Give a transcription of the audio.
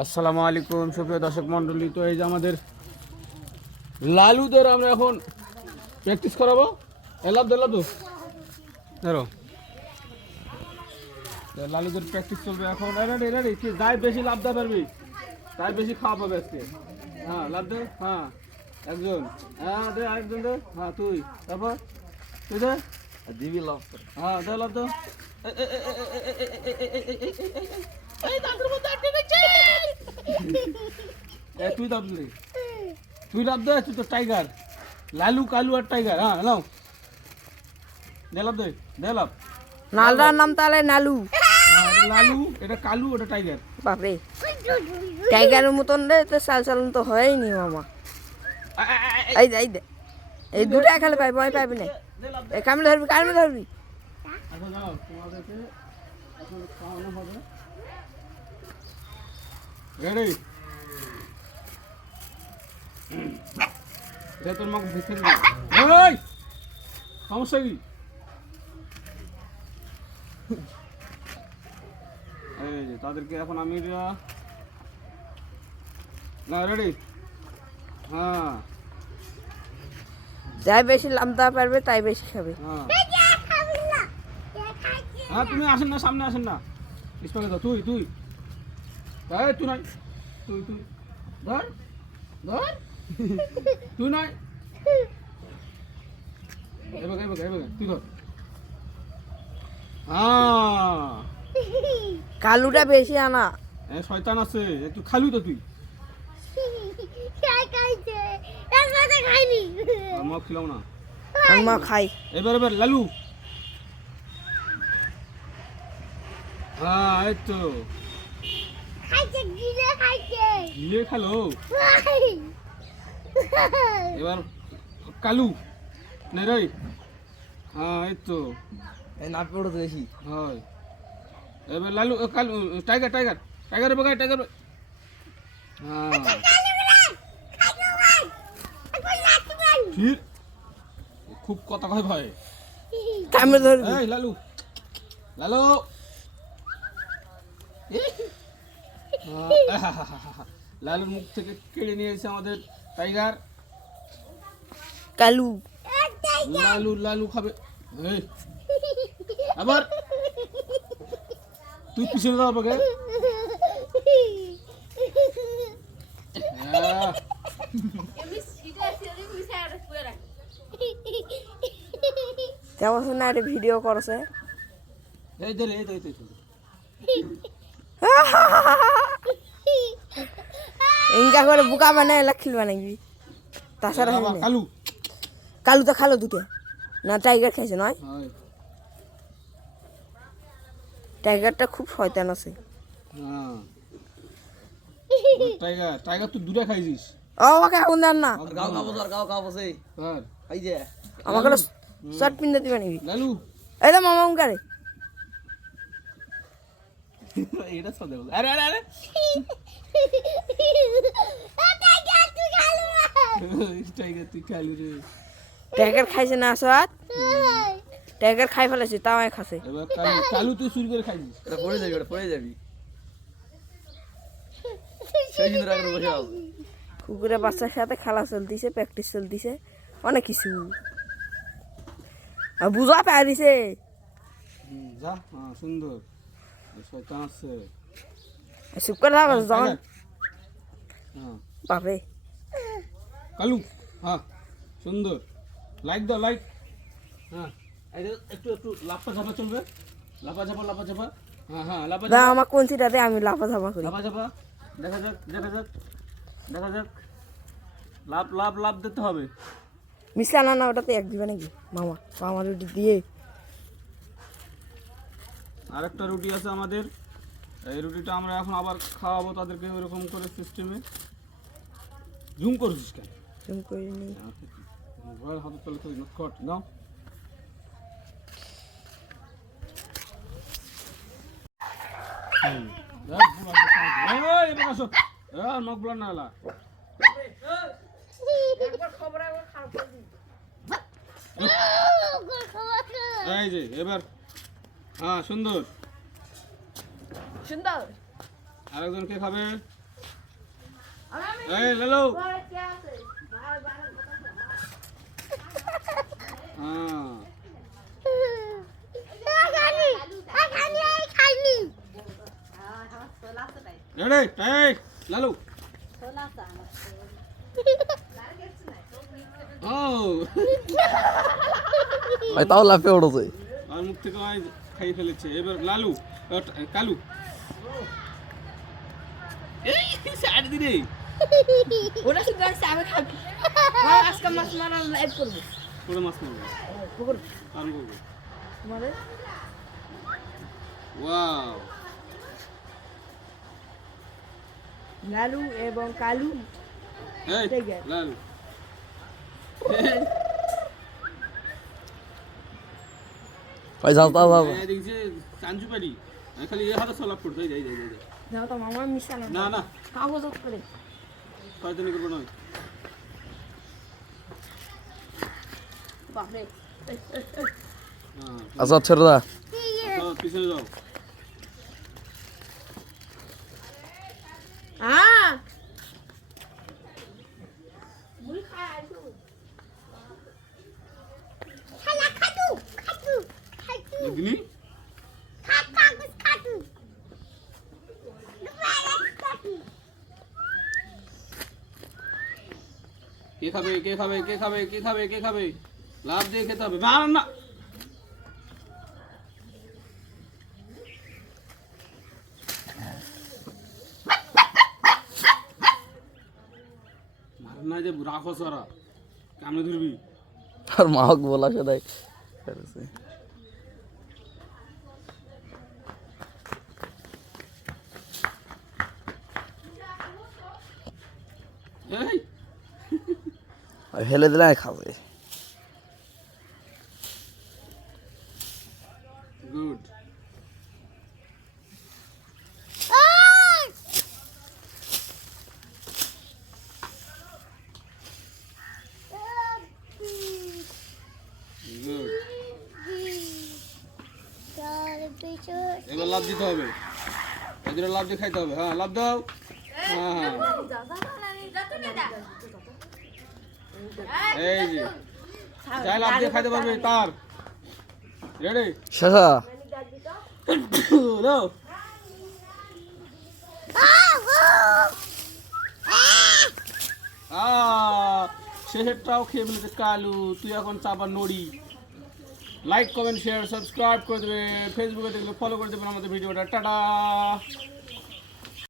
আসসালামু আলাইকুম সুপ্রিয় দর্শক মণ্ডলী। তো এই যে আমাদের লালুদের আমরা এখন প্র্যাকটিস করাবো। লাভ ধরো লালুদের প্র্যাকটিস চলবে এখন। রেডি কি যাই বেশি লাভ দা পারবি তাই বেশি খাওয়া পাবে আজকে। হ্যাঁ লাভ দে, হ্যাঁ একজন, হ্যাঁ দে আরেকজন দে, হ্যাঁ তুই, তারপর তুই দে দিবি লাভ, হ্যাঁ দে লাভ দে। তুই লাভ দে, তুই লাভ দে, তুই তো টাইগার। লালু কালু আর টাইগার। হ্যাঁ নাও দে লাভ, দে লাভ। নালদার নাম তাহলে নালু। লালু, এটা কালু, ওটা টাইগার। বাপরে, টাইগারের মতন রে তো চাল চালন তো হয়নি মামা। এই দে, এই দে, এই দুটা খেলে পাই, ভয় পাবি না। এই কামড়ে ধরবি, কামড়ে ধরবি। এখন যাও, তোমাদেরকে এখন খাওয়ানো হবে। রেডি? দে তোর মাকে দেখে দিবি। এই সমস্যা কি? এই যে তাদেরকে এখন আমি না রেডি। হ্যাঁ যাই বেশি লামদা পারবে তাই বেশি খাবে। হ্যাঁ হ্যাঁ, তুমি আসেন না, সামনে আসেন না। ইসপাকে দাও, তুই তুই এই তুই নাই, তুই তুই ধর ধর, তুই নাই, এবার তুই ধর। হ্যাঁ কালুটা বেশি আনা। শয়তান আছে একটু, খালু তো তুই। মা খিলাও না, মা খাই। এবার লালু। হ্যাঁ এই তো গিলে খালো। এবার কালু নে রে। হ্যাঁ এই তো না পড়ো তো বেশি। হয়। এবার Lalu, Kalu, tiger tiger tiger বেগায় টাইগার। হ্যাঁ ঠিক, খুব কথা কয় ভাই। কামড়ে ধরবি। এই লালু, লালু। লালুর মুখ থেকে কেড়ে নিয়েছে আমাদের টাইগার। কালু লালু লালু খাবে। এই আবার তুই পিছনে দাও আমাকে। যেমন না একটা ভিডিও করছে। এই দে এই দে ইনকা করে বুকা বানায় লাখিল বানাবি, তাছাড়া হয় না। কালু, কালু তো খালো দুটো না, টাইগার খাইছে নয়। হয়। টাইগারটা খুব শয়তান আছে। হ্যাঁ টাইগার টাইগার তুই দূরে খাইছিস। ও ওকে আগুন দেন না, গাও খাবো তোর গাও খাবো সেই হ্যাঁ এই যে আমাকে শর্ট পিন দিতে পারবি। লালু এটা মামা উনকারে এটা সদে বল। আরে আরে আরে টাইগার তুই খাইলি রে। টাইগার খাইছে না সৎ, টাইগার খাই ফেলেছে তাও খাসে। এবার কালু, কালু তুই চুরি করে খাইছিস। এটা পড়ে যাবি, এটা পড়ে যাবি সেই দিন রাখলে বসে আও। কুকুরের বাচ্চার সাথে খেলা চলতিছে, প্র্যাকটিস চলতিছে, অনেক কিছু বুঝা পারিছে। যা, হ্যাঁ সুন্দর। শয়তান আছে। চুপ করে থাকো যখন। হ্যাঁ বাপরে কালু, হ্যাঁ সুন্দর। লাইট দাও লাইট। হ্যাঁ এই যে একটু একটু লাফা ঝাপা চলবে। লাফা ঝাপা লাফা ঝাপা। হ্যাঁ হ্যাঁ লাফা দা ঝাপা আমার কোন সিটাতে আমি লাফা ঝাপা করি। লাফা ঝাপা। দেখা যাক দেখা যাক দেখা যাক। লাভ লাভ লাভ দিতে হবে। মিশলা না না, ওটাতে এক দিবে নাকি মামা? মামা রুটি দিয়ে আরেকটা রুটি আছে আমাদের। এই রুটিটা আমরা এখন আবার খাওয়াবো তাদেরকে ওইরকম করে সিস্টেমে। জুম করছিস কেন? জুম করে নি। মোবাইল হাতে চলে তো নট দাও। মগ বলার না এলা। এই যে এবার, হ্যাঁ সুন্দর। সুন্দর। আরেকজন কে খাবে? এই লালু হ্যাঁ রেডি এই লালু ও ভাই তাও লাফে উঠেছে আর মুখ থেকে খাই ফেলেছে এবার লালু কালু এই সাইড দিরে ওটা শুধু আমি খাবি আজকে মাছ মারা লাইভ করবো পুরো মাছ মারবো পুকুর আর করবো মানে ওয়াও লালু এবং কালু এই ঠিক আছে। লালু ভাই যাও যাও যাও দেখছি চাঞ্চু পারি খালি এ হাতে সলাপ করতে যাই যাই যাই যাও তো মামা মিশানো না না কাগজ করে শয়তানি করবো নয় বাপরে হ্যাঁ আচ্ছা ছেড়ে দা পিছনে যাও দেখলি কে খাবে কে খাবে কে খাবে কে খাবে কে খাবে লাভ দিয়ে খেতে হবে না না মার না যে রাখো সারা কেমনে ধরবি আর মাহক বলা সেটাই এই ফেলে দিলে খাবে গুড গুড এবার লাভ দিতে হবে এদের লাভ দিয়ে খাইতে হবে হ্যাঁ লাভ দাও হ্যাঁ হ্যাঁ এই যে যাই লাভ দিয়ে খাইতে পারবে তার রেডি শেষা দাও শেষেরটাও খেয়ে ফেলেছে কালু তুই এখন চাপা নড়ি লাইক কমেন্ট শেয়ার সাবস্ক্রাইব করে দেবে ফেসবুকে দেখলে ফলো করে দেবেন আমাদের ভিডিওটা টাটা